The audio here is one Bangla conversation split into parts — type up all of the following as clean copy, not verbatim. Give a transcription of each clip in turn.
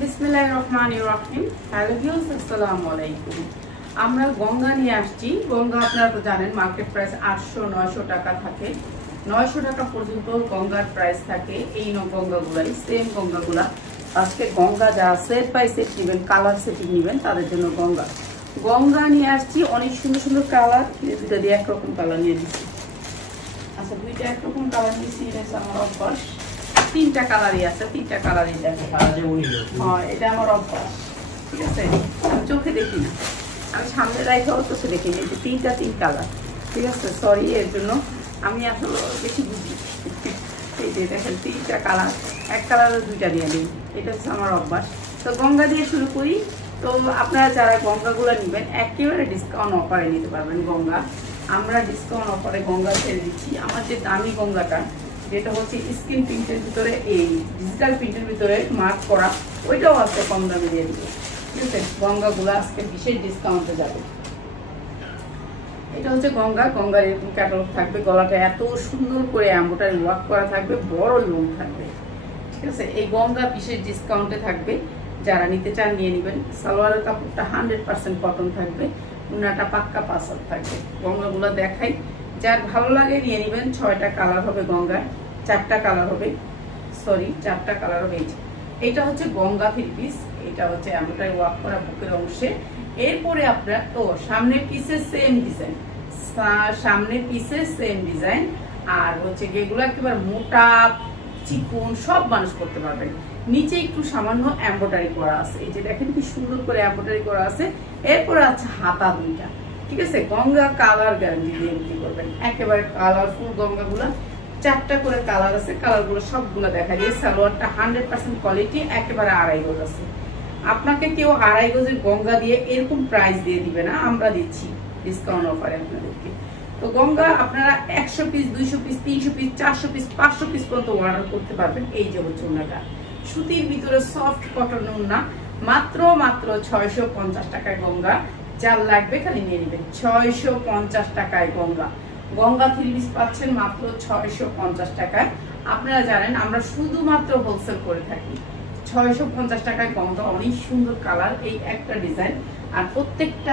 বিসমিল্লাহির রহমানির রহিম। হ্যালো ভিউয়ার্স, আসসালামু আলাইকুম। আমরা গঙ্গা নিয়ে আসছি। গঙ্গা আপনারা তো জানেন মার্কেট প্রাইস 800-900 টাকা থাকে। 900 টাকা পর্যন্ত গঙ্গার প্রাইস থাকে। এই গঙ্গাগুলাই সেম গঙ্গাগুলা। আজকে গঙ্গা যা সেট বাই সেট নেবেন, কালার সেটিং নেবেন, তাদের জন্য গঙ্গা গঙ্গা নিয়ে আসছি। অনেক সুন্দর সুন্দর কালার, দুটা দিয়ে একরকম কালার নিয়ে দিচ্ছি। আচ্ছা, দুইটা একরকম কালার নিয়েছি। এটা হচ্ছে আমার অভ্যাস। তিনটা কালারই আছে, তিনটা কালারই দেখো। হ্যাঁ, এটা আমার অভ্যাস, ঠিক আছে। আমি চোখে দেখি না, আমি সামনে রাখাও চোখে দেখি না। তিন কালার, ঠিক আছে। সরি এর জন্য, আমি আসলে বেশি বুঝি। এই যে দেখেন তিনটা কালার, এক কালারের দুইটা দিয়ে দিই। এটা হচ্ছে আমার অভ্যাস। তো গঙ্গা দিয়ে শুরু করি। তো আপনারা যারা গঙ্গাগুলো নেবেন একেবারে ডিসকাউন্ট অফারে নিতে পারবেন গঙ্গা। আমরা ডিসকাউন্ট অফারে গঙ্গা ছেড়ে দিচ্ছি। আমার যে দামি গঙ্গাটা, যেটা হচ্ছে স্ক্রিন প্রিন্টের ভিতরে, এই ডিজিটাল প্রিন্টের ভিতরে মার্ক করা, ওইটাও আজকে কম দামে দিয়ে দিবে, ঠিক আছে। গঙ্গাগুলো আজকে বিশেষ ডিসকাউন্টে যাবে। এটা হচ্ছে গঙ্গা। গঙ্গার এরকম ক্যাটালগ থাকবে। গলাটা এত সুন্দর করে এমব্রয়ডারি ওয়ার্ক করা থাকবে, বড় লোন থাকবে, ঠিক আছে। এই গঙ্গা বিশেষ ডিসকাউন্টে থাকবে। যারা নিতে চান নিয়ে নেবেন। সালোয়ারের কাপড়টা 100% কটন থাকবে, উন্নাটা পাক্কা পাসল থাকবে। গঙ্গাগুলো দেখাই, যার ভালো লাগে নিয়ে নেবেন। 6টা কালার হবে গঙ্গার, 4টা কালার হবে, সরি 4টা কালার হবে। এইটা হচ্ছে গঙ্গা 3 পিস। এটা হচ্ছে এমব্রয়ডারি ওয়ার্ক করা বুকের অংশে। এরপরে আপনার তো সামনের পিসে সেম ডিজাইন, সামনের পিসে সেম ডিজাইন। আর হচ্ছে এগুলো একেবারে মোটা চিকন সব মানুষ করতে পারবেন। নিচে একটু সামান্য এমব্রয়ডারি করা আছে। এই যে দেখেন কি সুন্দর করে এমব্রয়ডারি করা আছে। এরপরে আছে হাতা দুইটা, ঠিক আছে। গঙ্গা কালার গ্যারান্টি দিয়ে বিক্রি করবেন। একেবারে কালারফুল গঙ্গাগুলা, 4টা করে কালার আছে। কালারগুলো সবগুলো দেখা যায়। সালোয়ারটা 100% কোয়ালিটি, একেবারে 2.5 গজ আছে। আপনাকে কেউ 2.5 গজের গঙ্গা দিয়ে এরকম প্রাইস দিয়ে দিবে না, আমরা দিচ্ছি ডিসকাউন্ট অফারে আপনাদেরকে। তো গঙ্গা আপনারা 100 piece, 200 piece, 300 piece, 400 piece, 500 piece পর্যন্ত অর্ডার করতে পারবেন। এই যে হচ্ছে ওনাটা, সুতির ভিতরে সফট কটন ওড়না, মাত্র 650 টাকায় গঙ্গা। যার লাগবে খালি নিয়ে নেবেন। 650 টাকায় গঙ্গা। গঙ্গা 3 পিস পাচ্ছেন মাত্র 650 টাকায়। আপনারা জানেন আমরা শুধুমাত্র হোলসেল করে থাকি। 650 টাকায় গঙ্গা। অনেক সুন্দর কালার, এই একটা ডিজাইন। আর প্রত্যেকটা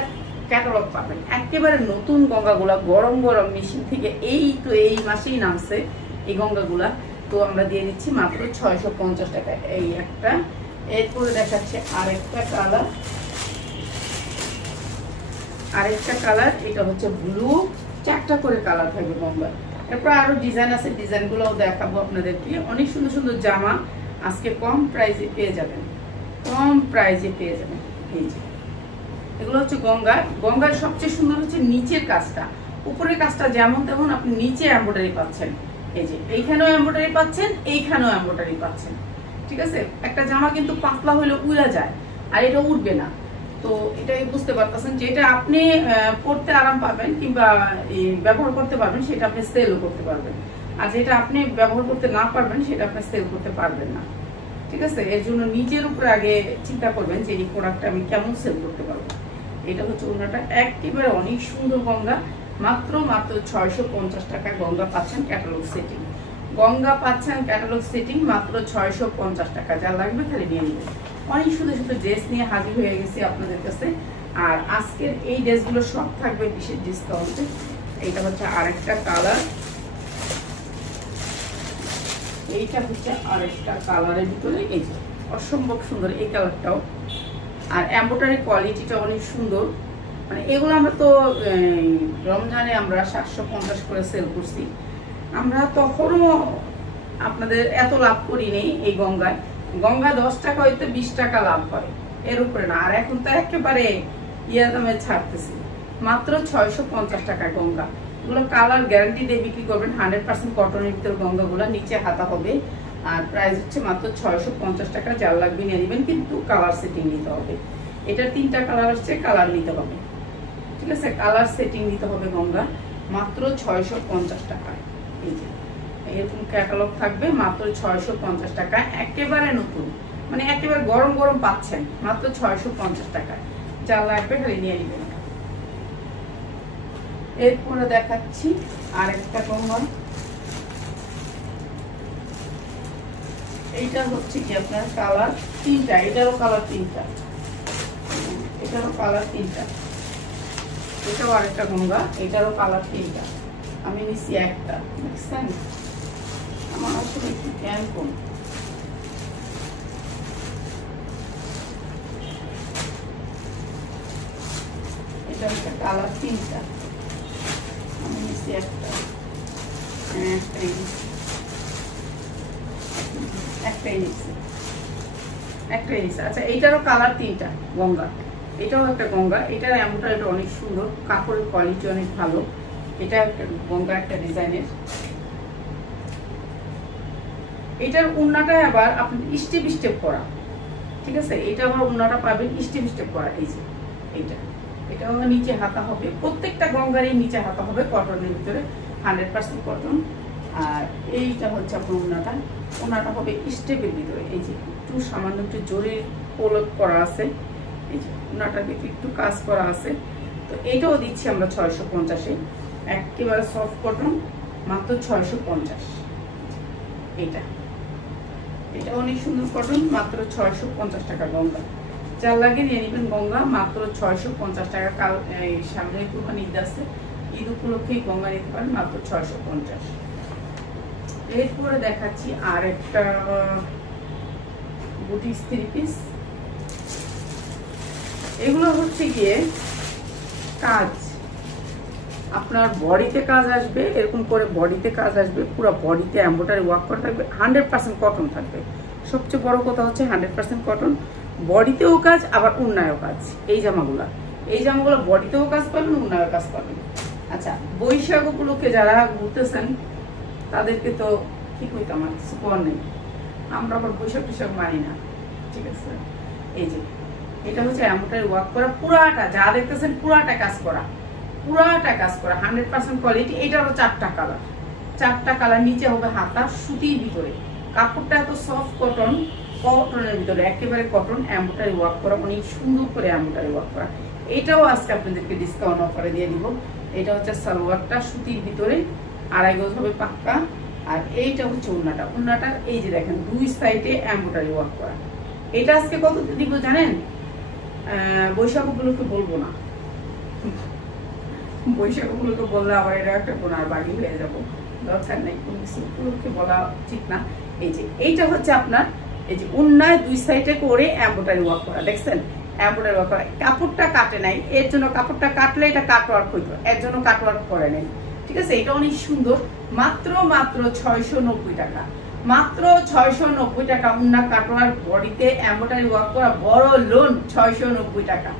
ক্যাটালগ পাবেন। একেবারে নতুন গঙ্গাগুলা, গরম গরম মেশিন থেকে এই মাসেই নামছে এই গঙ্গাগুলা। তো আমরা দিয়ে দিচ্ছি মাত্র 650 টাকায় এই একটা। এরপরে দেখাচ্ছে আরেকটা কালার, এটা হচ্ছে ব্লু। 4টা করে কালার থাকবে গঙ্গা। এরপর আরো ডিজাইন আছে, ডিজাইনগুলোও দেখাবো আপনাদেরকে। অনেক সুন্দর সুন্দর জামা আজকে কম প্রাইসে পেয়ে যাবেন, কম প্রাইসে পেয়ে যাবেন। এই যে এগুলো হচ্ছে গঙ্গা। গঙ্গার সবচেয়ে সুন্দর হচ্ছে নিচের কাজটা। উপরের কাজটা যেমন তেমন, আপনি নিচে এমব্রয়ডারি পাচ্ছেন। এই যে এইখানেও এমব্রয়ডারি পাচ্ছেন, এইখানেও এমব্রয়ডারি পাচ্ছেন, ঠিক আছে। একটা জামা কিন্তু পাতলা হলে উড়া যায়, আর এটা উঠবে না। তো এটাই বুঝতে পারতেছেন যে এটা আপনি পরতে আরাম পাবেন কিংবা ব্যবহার করতে পারবেন, সেটা আপনি সেলও করতে পারবেন। আর যেটা আপনি ব্যবহার করতে না পারবেন, সেটা আপনি সেল করতে পারবেন না, ঠিক আছে। এর জন্য নিজের উপরে আগে চিন্তা করবেন যে এই প্রোডাক্টটা আমি কেমন সেল করতে পারবো। এটা হচ্ছে ওনাটা, একেবারে অনেক সুন্দর গঙ্গা। মাত্র 650 টাকায় গঙ্গা পাচ্ছেন ক্যাটালগ সেটিং। গঙ্গা পাচ্ছেন ক্যাটালগ সেটিং মাত্র 650 টাকা। যা লাগবে খালি নিয়ে নেবেন। অনেক সুন্দর সুন্দর ড্রেস নিয়ে হাজির হয়ে গেছি আপনাদের কাছে। আর আজকের এই ড্রেসগুলো সব থাকবে বিশেষ ডিসকাউন্টে। এইটা হচ্ছে আরেকটা কালার, এইটা হচ্ছে আরেকটা কালারের ভিতরে। এই যে অসম্ভব সুন্দর এই কালারটাও। আর এমব্রয়ডারি কোয়ালিটিটা অনেক সুন্দর। মানে এগুলো আমরা তো রমজানে আমরা 750 করে সেল করছি। আমরা তখনও আপনাদের এত লাভ করিনি এই গঙ্গায়। গঙ্গা 10 টাকা হইতে 20 টাকা লাভ হয়, এর উপরে না। আর এখন তো একেবারে ইয়া দামে ছাড়তেছি, মাত্র 650 টাকায় গঙ্গা। এগুলো কালার গ্যারান্টি দিয়ে বিক্রি করবেন। 100% কটনের ভিতরে গঙ্গাগুলো, নিচে হাতা হবে। আর প্রাইস হচ্ছে মাত্র 650 টাকা। যার লাগবে নিয়ে নেবেন, কিন্তু কালার সেটিং নিতে হবে। এটার 3টা কালার আসছে, কালার নিতে হবে, ঠিক আছে। কালার সেটিং নিতে হবে গঙ্গা, মাত্র 650 টাকা। এই যে এরকম ক্যাটালগ থাকবে মাত্র 650 টাকা। একেবারে নতুন, মানে একেবারে গরম গরম পাচ্ছেন মাত্র 650 টাকা। যা লাগবে খালি নিয়ে নেবেন। এরপরে দেখাচ্ছি আরেকটা গঙ্গা। এইটা হচ্ছে কি আপনার কালার 3টা, এটারও কালার 3টা, এটারও কালার 3টা, এটাও আরেকটা গঙ্গা, এটারও কালার 3টা। আমি নিচ্ছি একটা, বুঝছেন? আমার আসলে একটু জ্ঞান কম। এটা হচ্ছে কালার 3টা, আমি নিচ্ছি একটা, একটাই নিচ্ছি। আচ্ছা, এইটারও কালার 3টা গঙ্গা, এটাও একটা গঙ্গা, এটার এমব্রয়ডারিটা অনেক সুন্দর, কাপড়ের কোয়ালিটি অনেক ভালো। এটা একটা গঙ্গা, একটা ডিজাইনের। এটার উন্নাটা আবার আপনি স্টেপ স্টেপ করা, ঠিক আছে? এটা আবার উন্নাটা পাবেন স্টেপ স্টেপ করা। এই যে এটা আমার নিচে হাতা হবে, প্রত্যেকটা গঙ্গারই নিচে হাতা হবে কটনের ভিতরে, 100% কটন। আর এইটা হচ্ছে আপনার উন্নাটা হবে স্টেপের ভিতরে। এই যে একটু সামান্য একটু জোরে পোলক করা আছে, এই যে উন্নাটার ভিতরে একটু কাজ করা আছে। তো এটাও দিচ্ছি আমরা 650-এ, একেবারে সফট কটন, মাত্র 650। এটা অনেক সুন্দর কটন, মাত্র 650 টাকা গঙ্গা। যার লাগে নিয়ে নেবেন গঙ্গা, মাত্র 650 টাকা। কাল সামনে কুরবানি ঈদ আছে, ঈদ উপলক্ষে গঙ্গা নিতে পারেন মাত্র 650। এরপরে দেখাচ্ছি আর একটা বুটিক 3 পিস। এগুলো হচ্ছে গিয়ে কাজ, আপনার বডিতে কাজ আসবে, এরকম করে বডিতে কাজ আসবে, পুরো বডিতে এমব্রয়ডারি ওয়ার্ক করা থাকবে, 100% কটন থাকবে। সবচেয়ে বড় কথা হচ্ছে 100% কটন, বডিতেও কাজ আবার উন্নায়ও কাজ। এই জামাগুলো বডিতেও কাজ পাবেন, উন্নায়ও কাজ পাবেন। আচ্ছা, বৈশাখ উপলক্ষে যারা ঘুরতেছেন তাদেরকে তো কি কইতাম, আমার কিছু কর নেই, আমরা আবার বৈশাখ টিশাখ মানি না, ঠিক আছে? এই যে এটা হচ্ছে এমব্রয়ডারি ওয়ার্ক করা, পুরাটা যা দেখতেছেন পুরাটা কাজ করা, 100% কোয়ালিটি। এটারও 4টা কালার, নিচে হবে হাতা, সুতির ভিতরে, কাপড়টা এত সফট কটনের ভিতরে, একেবারে কটন, এমব্রয়ডারি ওয়ার্ক করা, অনেক সুন্দর করে এমব্রয়ডারি ওয়ার্ক করা। এটাও আজকে আপনাদেরকে ডিসকাউন্ট অফারে দিয়ে দিব। এটা হচ্ছে সালোয়ারটা সুতির ভিতরে, 2.5 গজ হবে পাক্কা। আর এইটা হচ্ছে উন্নাটা, এই যে দেখেন 2 সাইডে এমব্রয়ডারি ওয়ার্ক করা। এটা আজকে কত দিব জানেন? বৈশাখ উপলক্ষে বলবো না, বৈশাখ উপলক্ষে বললে আবার এটা একটা গোনার বাড়ি হয়ে যাবো, দরকার নেই, কোনো কিছু উপলক্ষে বলা উচিত না। এই যে এইটা হচ্ছে আপনার, এই যে উন্নায় 2 সাইডে করে এমব্রয়ডারি ওয়ার্ক করা, দেখছেন? এমব্রয়ডারি ওয়ার্ক করা, কাপড়টা কাটে নাই, এর জন্য কাপড়টা কাটলে এটা কাট ওয়ার্ক হইতো, এর জন্য কাট ওয়ার্ক করে নেই, ঠিক আছে? এটা অনেক সুন্দর, মাত্র 690 টাকা, মাত্র 690 টাকা। উন্না কাট ওয়ার্ক, বডিতে এমব্রয়ডারি ওয়ার্ক করা, বড় লোন, 690 টাকা।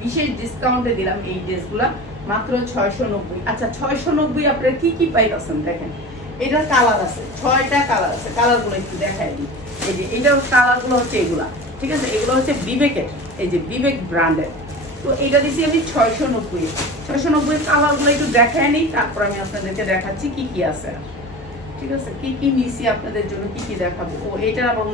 বিশেষ ডিসকাউন্টে দিলাম এই ড্রেসগুলা, মাত্র 690। আচ্ছা, 690 আপনারা কি কি পাইতেছেন দেখেন। এটার কালার আছে, 6টা কালার আছে, কালারগুলো একটু দেখাই দিই। এই যে এটার কালারগুলো হচ্ছে এগুলা, ঠিক আছে? এগুলো হচ্ছে বিবেকের, এই যে বিবেক ব্র্যান্ডের। তো এটা দিচ্ছি আমি 690। কালারগুলো একটু দেখাই নিই, তারপর আমি আপনাদেরকে দেখাচ্ছি কি কি আছে, ঠিক আছে? কি কি নিছি আপনাদের জন্য, কি কি দেখাবো। ও এটার আবার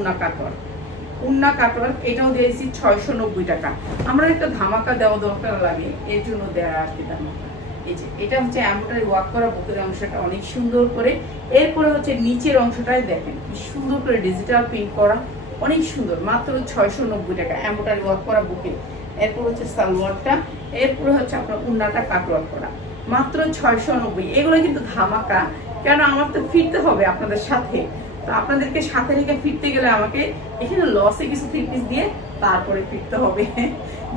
উন্না কাটওয়ার্ক, এটাও দিয়েছি 690 টাকা। আমরা একটা ধামাকা দেওয়া দরকার লাগে, এর জন্য দেওয়া আর কি ধামাকা। এই যে এটা হচ্ছে এমব্রয়ডারি ওয়ার্ক করা, বুকের অংশটা অনেক সুন্দর করে। এরপরে হচ্ছে নিচের অংশটাই দেখেন কি সুন্দর করে ডিজিটাল প্রিন্ট করা, অনেক সুন্দর, মাত্র 690 টাকা, এমব্রয়ডারি ওয়ার্ক করা বুকে। এরপর হচ্ছে সালোয়ারটা, এরপরে হচ্ছে আপনার উন্নাটা কাটওয়ার্ক করা, মাত্র 690। এগুলো কিন্তু ধামাকা, কেন আমার তো ফিরতে হবে আপনাদের সাথে, তো আপনাদেরকে সাথে রেখে ফিরতে গেলে আমাকে এখানে লসে কিছু 3 পিস দিয়ে তারপরে ফিরতে হবে,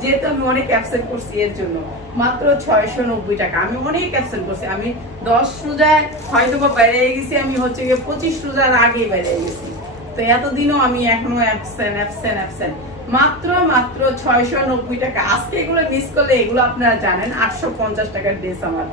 যেহেতু আমি অনেক অ্যাবসেন্ট করছি, এর জন্য মাত্র 690 টাকা। আমি অনেক অ্যাবসেন্ট করছি, আমি 10 রোজায় হয়তো বা বাইরে গেছি, আমি হচ্ছে গিয়ে 25 রোজার আগেই বাইরে গেছি, তো এতদিনও আমি এখনো অ্যাবসেন্ট। মাত্র 690 টাকা। আজকে এগুলো মিস করলে, এগুলো আপনারা জানেন 850 টাকার ড্রেস, আমার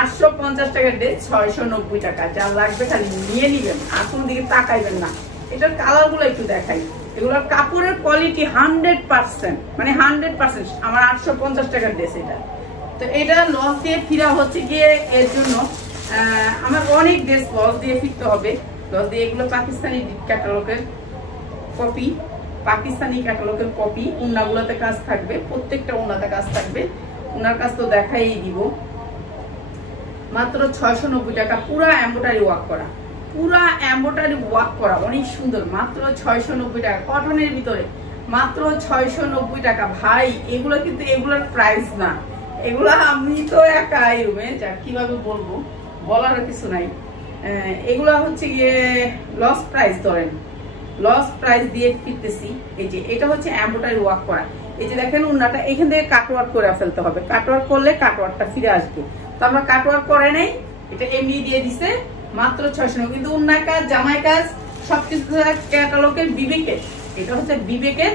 850 টাকার ড্রেস 690 টাকা। যা লাগবে খালি নিয়ে নিবেন, আর কোনো দিকে তাকাইবেন না। এটার কালার গুলো একটু দেখাই, এগুলোর কাপড়ের কোয়ালিটি 100%, মানে 100%। আমার 850 টাকার ড্রেস এটা, তো এটা লস দিয়ে ফিরা হচ্ছে গিয়ে, এর জন্য আমার অনেক ড্রেস লস দিয়ে ফিরতে হবে। লস দিয়ে, এগুলো পাকিস্তানি ক্যাটালগের কপি, উন্নাগুলোতে কাজ থাকবে, প্রত্যেকটা উন্নাতে কাজ থাকবে। উনার কাজ তো দেখাই দিব। মাত্র 690 টাকা, পুরো এমব্রয়ডারি ওয়ার্ক করা, পুরা এমব্রয়ডারি ওয়ার্ক করা, অনেক সুন্দর, মাত্র 690 টাকা, কটনের ভিতরে মাত্র 690 টাকা। ভাই এগুলো কিন্তু এগুলোর প্রাইস না, এগুলা আমি তো একাই রুমে যা কিভাবে বলবো, বলার কিছু নাই। এগুলা হচ্ছে গিয়ে লস প্রাইস, ধরেন লস প্রাইস দিয়ে ফিরতেছি। এই যে এটা হচ্ছে এমব্রয়ডারি ওয়ার্ক করা, এই যে দেখেন উন্নাটা এখান থেকে কাটওয়ার্ক করে ফেলতে হবে, কাটওয়ার্ক করলে কাটওয়ার্কটা ফিরে আসবে। তো আমরা কাটওয়ার্ক করে নেই, এটা এমনি দিয়ে দিছে মাত্র 690। কিন্তু উন্নায় কাজ, জামাই কাজ সবকিছু ক্যাটালগের বিবেকের, এটা হচ্ছে বিবেকের,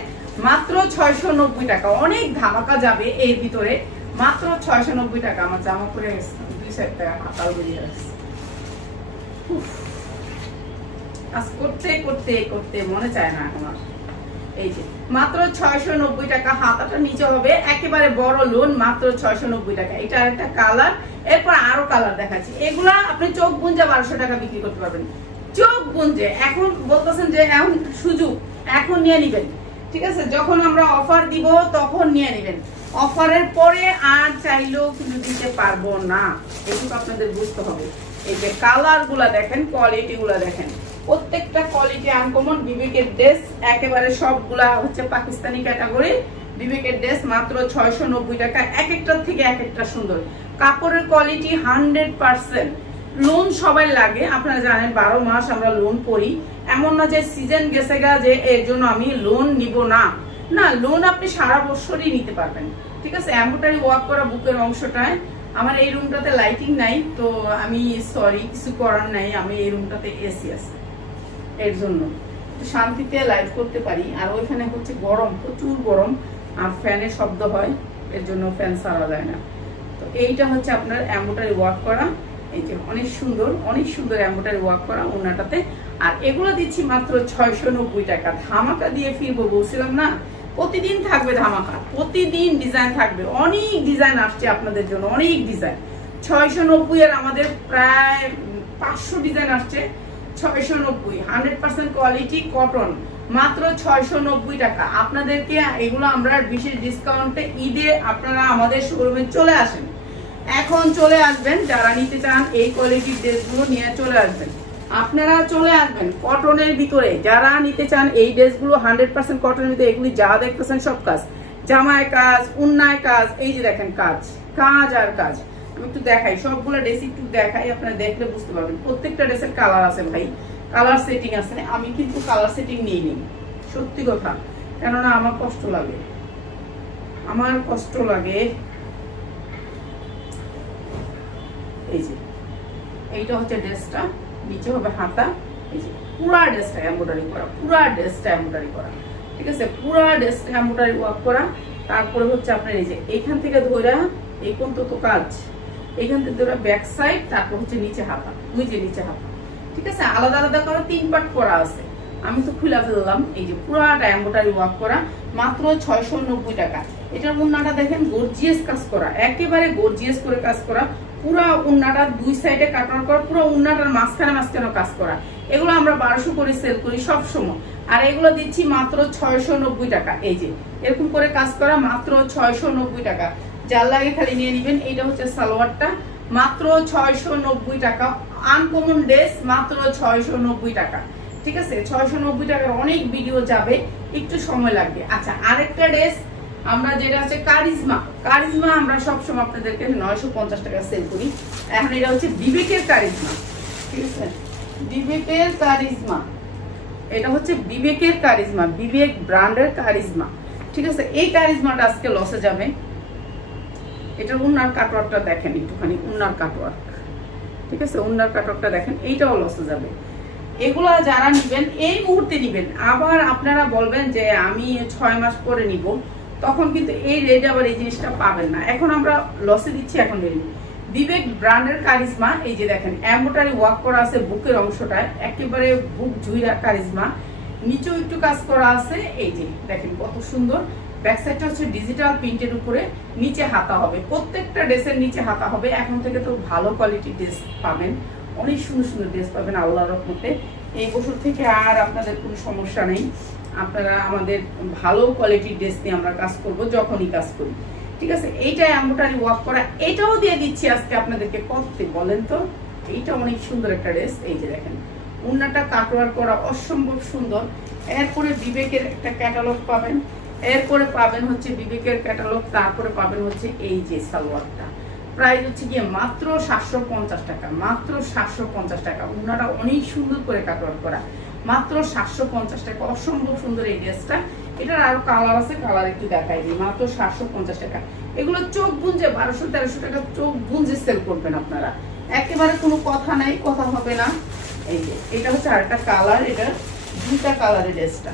মাত্র 690 টাকা। অনেক ধামাকা যাবে এর ভিতরে, মাত্র 690 টাকা। আমার জামা পরে গেছে 2 সাইড টাকা হাতাল বেরিয়ে আসছে, কাজ করতে করতে করতে মনে চায় না আমার। এই যে মাত্র 690 টাকা, হাতাটা নিচে হবে একেবারে বড় লোন, মাত্র 690 টাকা। এটা একটা কালার, এরপর আরো কালার দেখাচ্ছি। এগুলা আপনি চোখ গুঞ্জে 1200 টাকা বিক্রি করতে পারবেন, চোখ গুঞ্জে। এখন বলতেছেন যে এখন সুযোগ, এখন নিয়ে নিবেন, ঠিক আছে? যখন আমরা অফার দিব তখন নিয়ে নিবেন, অফারের পরে আর চাইলেও কিন্তু দিতে পারবো না, এটুকু আপনাদের বুঝতে হবে। এই যে কালার গুলা দেখেন, কোয়ালিটি গুলা দেখেন, প্রত্যেকটা কোয়ালিটি আনকমন। বিবেকের ড্রেস একেবারে সবগুলা হচ্ছে পাকিস্তানি ক্যাটাগরি, বিবেকের ড্রেস মাত্র 690 টাকা। এক একটার থেকে এক একটা সুন্দর, কাপড়ের কোয়ালিটি 100%। লোন সবাই লাগে, আপনারা জানেন 12 মাস আমরা লোন করি, এমন না যে সিজন গেছে গা যে এর জন্য আমি লোন নিব না, না, লোন আপনি সারা বছরই নিতে পারবেন, ঠিক আছে? এমব্রয়ডারি ওয়ার্ক করা বুকের অংশটায়। আমার এই রুমটাতে লাইটিং নাই, তো আমি সরি, কিছু করার নাই, আমি এই রুমটাতে এসি আছে, এর জন্য শান্তিতে লাইভ করতে পারি। আর ওইখানে হচ্ছে গরম, প্রচুর গরম, আর ফ্যানের শব্দ হয়, এর জন্য ফ্যান সারা যায় না। তো এইটা হচ্ছে আপনার এমব্রয়ডারি ওয়ার্ক করা, এই যে অনেক সুন্দর, অনেক সুন্দর এমব্রয়ডারি ওয়ার্ক করা ওনাটাতে। আর এগুলো দিচ্ছি মাত্র 690 টাকা। ধামাকা দিয়ে ফিরবো বলছিলাম না, প্রতিদিন থাকবে ধামাকা, প্রতিদিন ডিজাইন থাকবে, অনেক ডিজাইন আসছে আপনাদের জন্য, অনেক ডিজাইন। 690 এর আমাদের প্রায় 500 ডিজাইন আসছে। 690, 100% কোয়ালিটি কটন, মাত্র 690 টাকা। আপনাদেরকে এগুলো আমরা বিশেষ ডিসকাউন্টে ঈদে আপনারা আমাদের শোরুমে চলে আসেন, এখন চলে আসবেন, যারা নিতে চান এই কোয়ালিটির ড্রেসগুলো নিয়ে চলে আসবেন, আপনারা চলে আসবেন কটনের ভিতরে। যারা নিতে চান এই ড্রেসগুলো 100% কটনের ভিতরে, এগুলি যা দেখতেছেন সব কাজ, জামায় কাজ, উন্নায় কাজ, এই যে দেখেন কাজ, কাজ আর কাজ। আমি একটু দেখাই, সবগুলো ড্রেস একটু দেখাই, আপনারা দেখলে বুঝতে পারবেন। প্রত্যেকটা ড্রেসের কালার আছে ভাই, কালার সেটিং আছে। আমি কিন্তু কালার সেটিং নিয়ে নিই, সত্যি কথা, কেননা আমার কষ্ট লাগে, আমার কষ্ট লাগে। এই যে এইটা হচ্ছে ড্রেসটা, নিচে হবে হাতা, এই যে পুরা ড্রেসটা এমব্রয়ডারি করা, পুরা ড্রেসটা এমব্রয়ডারি করা, ঠিক আছে? পুরা ড্রেসটা এমব্রয়ডারি ওয়ার্ক করা। তারপরে হচ্ছে আপনার এই যে এইখান থেকে ধরা এই পর্যন্ত তো কাজ, এইখান থেকে ধরা ব্যাক সাইড, তারপর হচ্ছে নিচে হাতা, ওই যে নিচে হাতা, ঠিক আছে? আলাদা আলাদা করে 3 পার্ট করা আছে, আমি তো খুলে ফেললাম। এই যে পুরাটা এমব্রয়ডারি ওয়ার্ক করা, মাত্র 690 টাকা। এটার উন্নাটা দেখেন গর্জিয়াস কাজ করা, একেবারে গর্জিয়াস করে কাজ করা, পুরা উন্নাটা 2 সাইডে কাটার করা, পুরো উন্নাটার মাঝখানে মাঝখানে কাজ করা। এগুলো আমরা 1200 করে সেল করি সব সময়, আর এগুলো দিচ্ছি মাত্র 690 টাকা। এই যে এরকম করে কাজ করা, মাত্র 690 টাকা। যার লাগে খালি নিয়ে নেবেন। এইটা হচ্ছে সালোয়ারটা, মাত্র 690 টাকা। আনকমন ড্রেস, মাত্র 690 টাকা, ঠিক আছে? 690 টাকার অনেক ভিডিও যাবে, একটু সময় লাগবে। আচ্ছা, আরেকটা ড্রেস আমরা যেটা হচ্ছে কারিজমা, কারিজমা আমরা সবসময় আপনাদেরকে 950 টাকা সেল করি। এখন এটা হচ্ছে বিবেকের কারিজমা, ঠিক আছে? বিবেকের কারিজমা, এটা হচ্ছে বিবেকের কারিজমা, বিবেক ব্র্যান্ডের কারিজমা, ঠিক আছে? এই কারিজমাটা আজকে লসে যাবে। এটার উন্নার কাটওয়ার্কটা দেখেন একটুখানি, উন্নার কাটওয়ার্ক, ঠিক আছে? উন্নার কাটওয়ার্কটা দেখেন, এইটাও লসে যাবে। এগুলা যারা নিবেন এই মুহূর্তে নিবেন, আবার আপনারা বলবেন যে আমি 6 মাস পরে নিব, তখন কিন্তু এই রেট আবার এই জিনিসটা পাবেন না। এখন আমরা লসে দিচ্ছি, এখন বিবেক ব্র্যান্ডের কারিজমা। এই যে দেখেন এমব্রয়ডারি ওয়ার্ক করা আছে বুকের অংশটায়, একেবারে বুক জুইরা কারিজমা, নিচেও একটু কাজ করা আছে। এই যে দেখেন কত সুন্দর। ব্যাক সাইডটা হচ্ছে ডিজিটাল প্রিন্টের উপরে, নিচে হাতা হবে, প্রত্যেকটা ড্রেসের নিচে হাতা হবে। এখন থেকে তো ভালো কোয়ালিটির ড্রেস পাবেন, অনেক সুন্দর সুন্দর ড্রেস পাবেন আল্লাহর রহমতে। এই বছর থেকে আর আপনাদের কোনো সমস্যা নেই, আপনারা আমাদের ভালো কোয়ালিটির ড্রেস নিয়ে আমরা কাজ করব, যখনই কাজ করি, ঠিক আছে? এইটা এমব্রয়ডারি ওয়ার্ক করা, এটাও দিয়ে দিচ্ছি আজকে আপনাদেরকে। কত বলেন তো, এইটা অনেক সুন্দর একটা ড্রেস। এই যে দেখেন উন্নাটা কাটওয়ার করা অসম্ভব সুন্দর। এরপরে বিবেকের একটা ক্যাটালগ পাবেন, এরপরে পাবেন হচ্ছে বিবেকের ক্যাটালগ, তারপরে পাবেন হচ্ছে এই যে সালোয়ারটা। প্রাইস হচ্ছে গিয়ে মাত্র 750 টাকা, মাত্র 750 টাকা। উন্নাটা অনেক সুন্দর করে কাটওয়ার করা, মাত্র 750 টাকা। অসম্ভব সুন্দর এই ড্রেসটা। এটার আরো কালার আছে, কালার একটু দেখাই দিই। মাত্র 750 টাকা। এগুলো চোখ বুঞ্জে 1200-1300 টাকা চোখ বুঞ্জে সেল করবেন আপনারা, একেবারে কোনো কথা নাই, কথা হবে না। এই যে এটা হচ্ছে আরেকটা কালার, এটা দুইটা কালারের ড্রেসটা,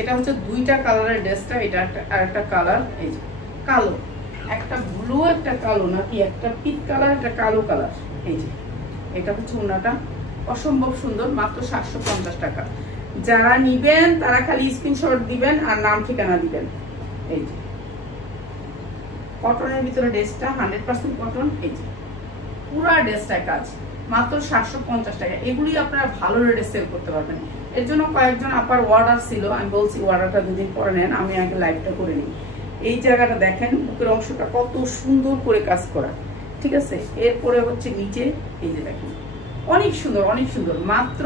এটা হচ্ছে দুইটা কালারের ড্রেসটা। এটা আরেকটা কালার, এই যে কালো, একটা ব্লু একটা কালো, নাকি একটা পিঙ্ক কালার একটা কালো কালার। এই যে এটা হচ্ছে ওনাটা, অসম্ভব সুন্দর, মাত্র 750 টাকা। যারা নিবেন তারা খালি স্ক্রিনশট দিবেন আর নাম ঠিকানা দিবেন। এই যে কটনের ভিতরে ড্রেসটা 100% কটন। এই যে পুরা ড্রেসটা কাজ, মাত্র 750 টাকা। এগুলি আপনারা ভালো রেটে সেল করতে পারবেন। এর জন্য কয়েকজন আপার অর্ডার ছিল, আমি বলছি অর্ডারটা দুদিন পরে নেন, আমি আগে লাইভটা করে নিই। এই জায়গাটা দেখেন, বুকের অংশটা কত সুন্দর করে কাজ করা, ঠিক আছে। এরপরে হচ্ছে নিচে, এই যে দেখেন অনেক সুন্দর, অনেক সুন্দর। মাত্র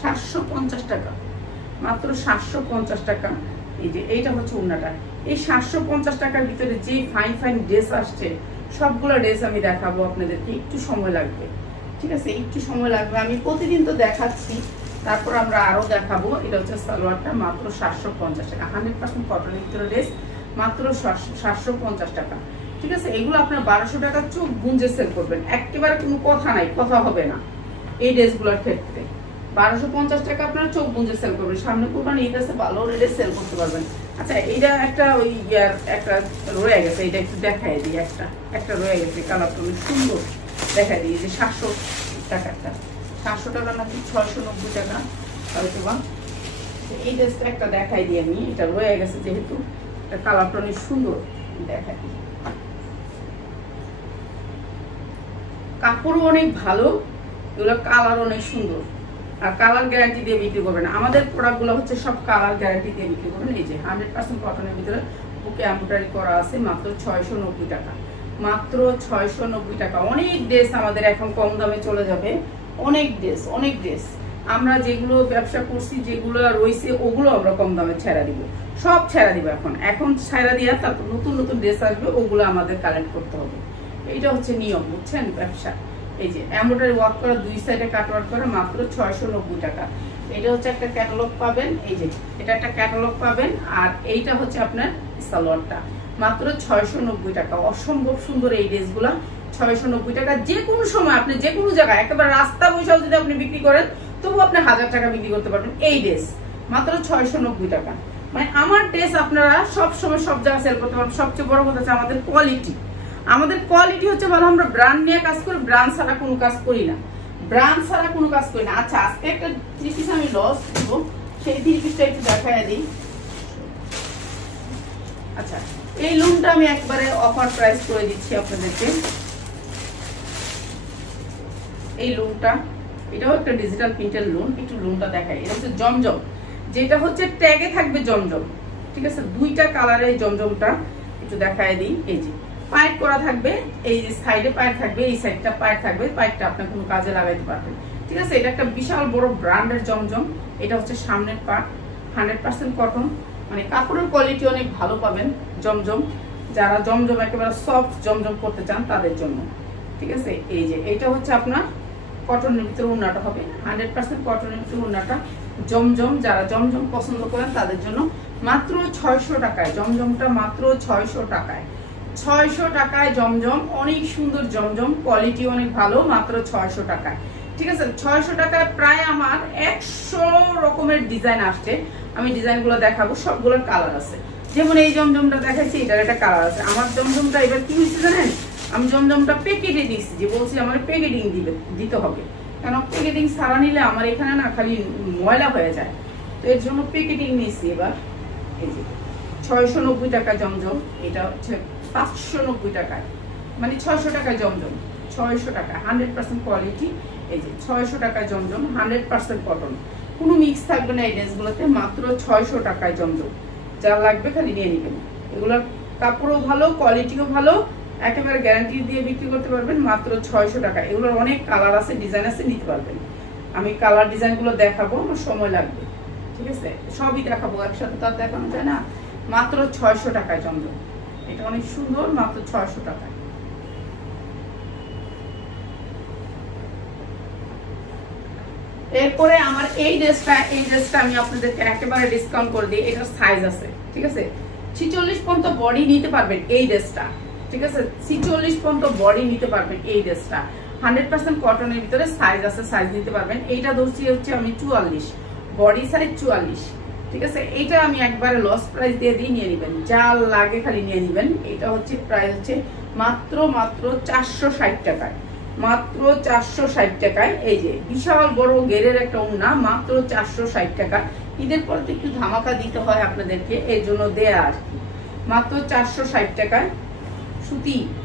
750 টাকা, মাত্র 750 টাকা। এই যে এইটা হচ্ছে ওড়নাটা। এই 750 টাকার ভিতরে যে ফাইন ফাইন ড্রেস আসছে, সবগুলো ড্রেস আমি দেখাবো আপনাদেরকে, একটু সময় লাগবে, ঠিক আছে, একটু সময় লাগবে। আমি প্রতিদিন তো দেখাচ্ছি, তারপর আমরা আরো দেখাবো। এটা হচ্ছে সালোয়ারটা, মাত্র 750 টাকা। 100% কটনের ভিতরে ড্রেস, মাত্র 750 টাকা, ঠিক আছে। এগুলো আপনার 1200 টাকা চোখ গুঞ্জে সেল করবেন, একেবারে কোনো কথা নাই, কথা হবে না। এই ড্রেসগুলোর ক্ষেত্রে 1250 টাকা আপনারা চোখ গুঞ্জে সেল করবেন। সামনে কোরবানি ঈদ আছে, ভালো রেটে সেল করতে পারবেন। আচ্ছা, এইটা একটা ওই একটা রয়ে গেছে, এটা একটু দেখাই দিই। একটা রয়ে গেছে, কালারটা অনেক সুন্দর, দেখাই দিই। যে 700 টাকাটা, 700 টাকা নাকি 690 টাকা হয়তো বা। এই ড্রেসটা একটা দেখাই দিই আমি, এটা রয়ে গেছে যেহেতু, এটা কালারটা অনেক সুন্দর, দেখাই দিই। কাপড়ও অনেক ভালো, এগুলো কালার অনেক সুন্দর, আর কালার গ্যারান্টি দিয়ে বিক্রি করবেন। আমাদের প্রোডাক্টগুলো হচ্ছে সব কালার গ্যারান্টি দিয়ে বিক্রি করবেন। এই যে 100% কটনের ভিতরে বুকে এমব্রয়ডারি করা আছে, মাত্র 690 টাকা, মাত্র 690 টাকা। অনেক ড্রেস আমাদের এখন কম দামে চলে যাবে, অনেক ড্রেস, অনেক ড্রেস। আমরা যেগুলো ব্যবসা করছি, যেগুলো রয়েছে, ওগুলো আমরা কম দামে ছেড়া দিব, সব ছেড়া দিব। এখন ছেড়া দিয়া তারপর নতুন নতুন ড্রেস আসবে, ওগুলো আমাদের কালেক্ট করতে হবে। এইটা হচ্ছে নিয়ম, বুঝছেন, ব্যবসা। এই যে এমব্রয়ডারি ওয়ার্ক করা, দুই সাইডে কাটওয়ার্ক করা, মাত্র 690 টাকা। এটা হচ্ছে একটা ক্যাটালগ পাবেন, এই যে এটা একটা ক্যাটালগ পাবেন। আর এইটা হচ্ছে আপনার সালোয়ারটা, মাত্র 690 টাকা। অসম্ভব সুন্দর এই ড্রেসগুলা, 690 টাকা। যে কোনো সময় আপনি যে কোনো জায়গায়, একেবারে রাস্তা বৈশাল যদি আপনি বিক্রি করেন, তবু আপনি 1000 টাকা বিক্রি করতে পারবেন। এই ড্রেস মাত্র 690 টাকা। মানে আমার ড্রেস আপনারা সব সময় সব জায়গায় সেল করতে পারবেন। সবচেয়ে বড় কথা হচ্ছে আমাদের কোয়ালিটি, আমাদের কোয়ালিটি হচ্ছে ভালো। আমরা ব্র্যান্ড নিয়ে কাজ করি, ব্র্যান্ড ছাড়া কোনো কাজ করি না, ব্র্যান্ড ছাড়া কোনো কাজ করি না। আচ্ছা, আজকে একটা 3 পিস আমি লস দিব, সেই 3 পিসটা একটু দেখায় দিই। আচ্ছা, এই লুমটা আমি একবারে অফার প্রাইস করে দিচ্ছি আপনাদেরকে। এই লুমটা, এটাও একটা ডিজিটাল প্রিন্টের লুম, একটু লুমটা দেখাই। এটা হচ্ছে জমজম, যেটা হচ্ছে ট্যাগে থাকবে জমজম, ঠিক আছে। দুইটা কালারের জমজমটা একটু দেখায় দিই। এই যে পাইপ করা থাকবে, এই যে সাইডে পাইপ থাকবে, এই সাইডটা পাইপ থাকবে, পাইপটা আপনি কোনো কাজে লাগাইতে পারবেন, ঠিক আছে। এটা একটা বিশাল বড় ব্র্যান্ডের জমজম। এটা হচ্ছে সামনের পার্ট, 100% কটন, মানে কাপড়ের কোয়ালিটি অনেক ভালো পাবেন। জমজম, যারা জমজম একেবারে সফট জমজম করতে চান তাদের জন্য, ঠিক আছে। এই যে এটা হচ্ছে আপনার কটনের ভিতরে ওড়নাটা হবে, 100% কটনের ভিতরে ওড়নাটা। জমজম, যারা জমজম পছন্দ করেন তাদের জন্য মাত্র 600 টাকায় জমজমটা, মাত্র 600 টাকায়। 600 টাকায় জমজম, অনেক সুন্দর জমজম, কোয়ালিটি অনেক ভালো, মাত্র 600 টাকায়, ঠিক আছে। 600 টাকায় প্রায় আমার 100 রকমের ডিজাইন আসছে। আমি ডিজাইনগুলো দেখাবো, সবগুলোর কালার আছে। যেমন এই জমজমটা দেখাচ্ছি, এটার একটা কালার আছে। আমার জমজমটা এবার কি হয়েছে জানেন, আমি জমজমটা প্যাকেটে দিচ্ছি, যে বলছি আমার প্যাকেটিং দিতে হবে, কেন প্যাকেটিং ছাড়া নিলে আমার এখানে না খালি ময়লা হয়ে যায়, তো এর জন্য প্যাকেটিং নিচ্ছি। এবার এই যে 690 টাকা জমজম, এটা হচ্ছে 590 টাকায়, মানে 600 টাকায় জমজম, 600 টাকা, 100% কোয়ালিটি। এই যে 600 টাকায় জমজম, 100% কটন, কোনো মিক্স থাকবে না এই ড্রেসগুলোতে, মাত্র 600 টাকায় জমজম। যা লাগবে খালি নিয়ে নেবেন। এগুলোর কাপড়ও ভালো, কোয়ালিটিও ভালো, একেবারে গ্যারান্টি দিয়ে বিক্রি করতে পারবেন মাত্র 600 টাকা। এগুলোর অনেক কালার আছে, ডিজাইন আছে, নিতে পারবেন। আমি কালার ডিজাইনগুলো দেখাবো, আমার সময় লাগবে, ঠিক আছে? সবই দেখাবো একসাথে, তার দেখানো যায় না। মাত্র 600 টাকায় চন্দন, এটা অনেক সুন্দর, মাত্র 600 টাকায়। এরপরে আমার এই ড্রেসটা আমি আপনাদেরকে একেবারে ডিসকাউন্ট করে দিই। এটার সাইজ আছে, ঠিক আছে? 46 পর্যন্ত বডি নিতে পারবেন এই ড্রেসটা, ঠিক আছে? 46 পর্যন্ত বডি নিতে পারবেন এই ড্রেসটা। 100% কটনের ভিতরে সাইজ আছে, সাইজ নিতে পারবেন। এইটা ধরছি হচ্ছে আমি 44, বডি সাইজ 44, ঠিক আছে? এইটা আমি একবারে লস প্রাইস দিয়ে নিয়ে নেবেন, যা লাগে খালি নিয়ে নেবেন। এটা হচ্ছে প্রাইস হচ্ছে মাত্র 460 টাকায়, মাত্র 460 টাকায়। এই যে বিশাল বড় গেরের একটা ওড়না, মাত্র 460 টাকা। ঈদের পর তো একটু ধামাকা দিতে হয় আপনাদেরকে, এর জন্য দেয়া আর কি। মাত্র 460 টাকায়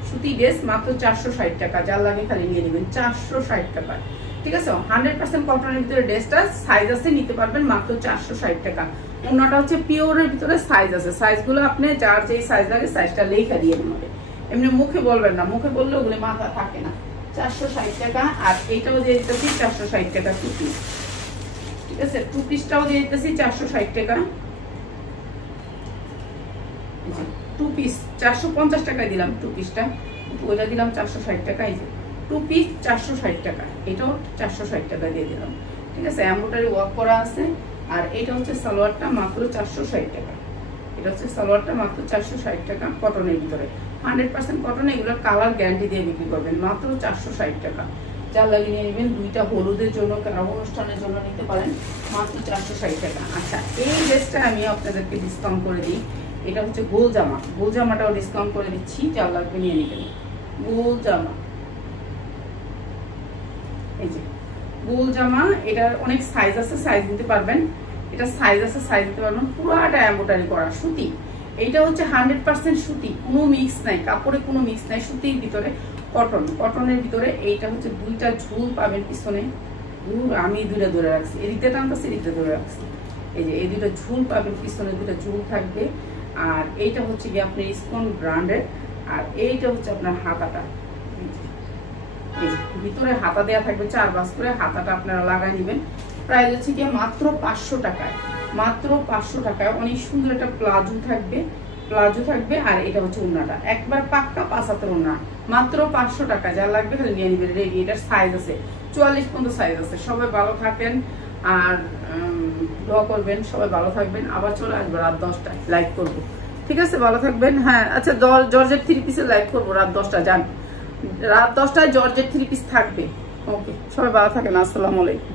সুতি ড্রেস, মাত্র 460 টাকা, যার লাগে খালি নিয়ে নেবেন 460 টাকা, ঠিক আছে? 100% কটনের ভিতরে ড্রেসটা, সাইজ আছে, নিতে পারবেন মাত্র 460 টাকা। ওড়নাটা হচ্ছে পিওরের ভিতরে, সাইজ আছে, সাইজগুলো আপনি যার যেই সাইজ লাগে সাইজটা লেখা দিয়ে নেবেন। এমনি মুখে বলবেন না, মুখে বললে ওগুলো মাথা থাকে না। 460 টাকা। আর এইটাও দিয়ে দিতেছি 460 টাকা টু পিস, ঠিক আছে? টু পিসটাও দিয়ে দিতেছি 460 টাকা। টু পিস 450 টাকায় দিলাম, টু পিসটা ওইটা দিলাম 460 টাকা। এই যে টু পিস 460 টাকা, এটাও 460 টাকা দিয়ে দিলাম, ঠিক আছে? এমব্রয়ডারি ওয়ার্ক করা আছে। আর এটা হচ্ছে সালোয়ারটা, মাত্র 460 টাকা। এটা হচ্ছে সালোয়ারটা, মাত্র 460 টাকা, কটনের ভিতরে, 100% কটন। এগুলোর কালার গ্যারান্টি দিয়ে বিক্রি করবেন, মাত্র 460 টাকা। যা লাগিয়ে নিয়ে নেবেন, দুইটা হলুদের জন্য, কারো অনুষ্ঠানের জন্য নিতে পারেন, মাত্র 460 টাকা। আচ্ছা, এই ড্রেসটা আমি আপনাদেরকে ডিসকাউন্ট করে দিই। এটা হচ্ছে গোল জামা, গোল জামাটাও ডিসকাউন্ট করে দিচ্ছি, যা লাগবে নিয়ে নেবেন। গোল জামা, এই যে গোল জামা, এটার অনেক সাইজ আছে, সাইজ নিতে পারবেন। এটা সাইজ আছে, সাইজ নিতে পারবেন। পুরাটা এমব্রয়ডারি করা সুতি। এইটা হচ্ছে 100% সুতি, কোনো মিক্স নাই, কাপড়ে কোনো মিক্স নাই, সুতির ভিতরে কটন, কটনের ভিতরে। এইটা হচ্ছে দুইটা ঝুল পাবেন পিছনে, আমি দুইটা ধরে রাখছি, এদিকটা টানতেছি, এদিকটা ধরে রাখছি। এই যে এই দুইটা ঝুল পাবেন পিছনে, দুইটা ঝুল থাকবে। আর এইটা হচ্ছে কি আপনার স্পন ব্র্যান্ডের। আর এইটা হচ্ছে আপনার হাতাটা, ভিতরে হাতা দেওয়া থাকবে 4 বাস করে, হাতাটা আপনারা লাগাই নেবেন। প্রাইস হচ্ছে কি মাত্র 500 টাকায়, মাত্র 500 টাকায়। অনেক সুন্দর একটা প্লাজো থাকবে, প্লাজো থাকবে। আর এটা হচ্ছে ওড়নাটা, একবার পাক্কা 5 হাতের ওড়না, মাত্র 500 টাকা। যা লাগবে খালি নিয়ে নেবেন। রেডি, এটার সাইজ আছে 44 পর্যন্ত সাইজ আছে। সবাই ভালো থাকেন আর দোয়া করবেন, সবাই ভালো থাকবেন। আবার চলে আসবো রাত 10টায় লাইভ করবো, ঠিক আছে? ভালো থাকবেন। হ্যাঁ আচ্ছা, জর্জেট 3 পিসের লাইভ করবো রাত 10টায়, যান রাত 10টায় জর্জেট 3 পিস থাকবে। ওকে, সবাই ভালো থাকেন, আসসালামু আলাইকুম।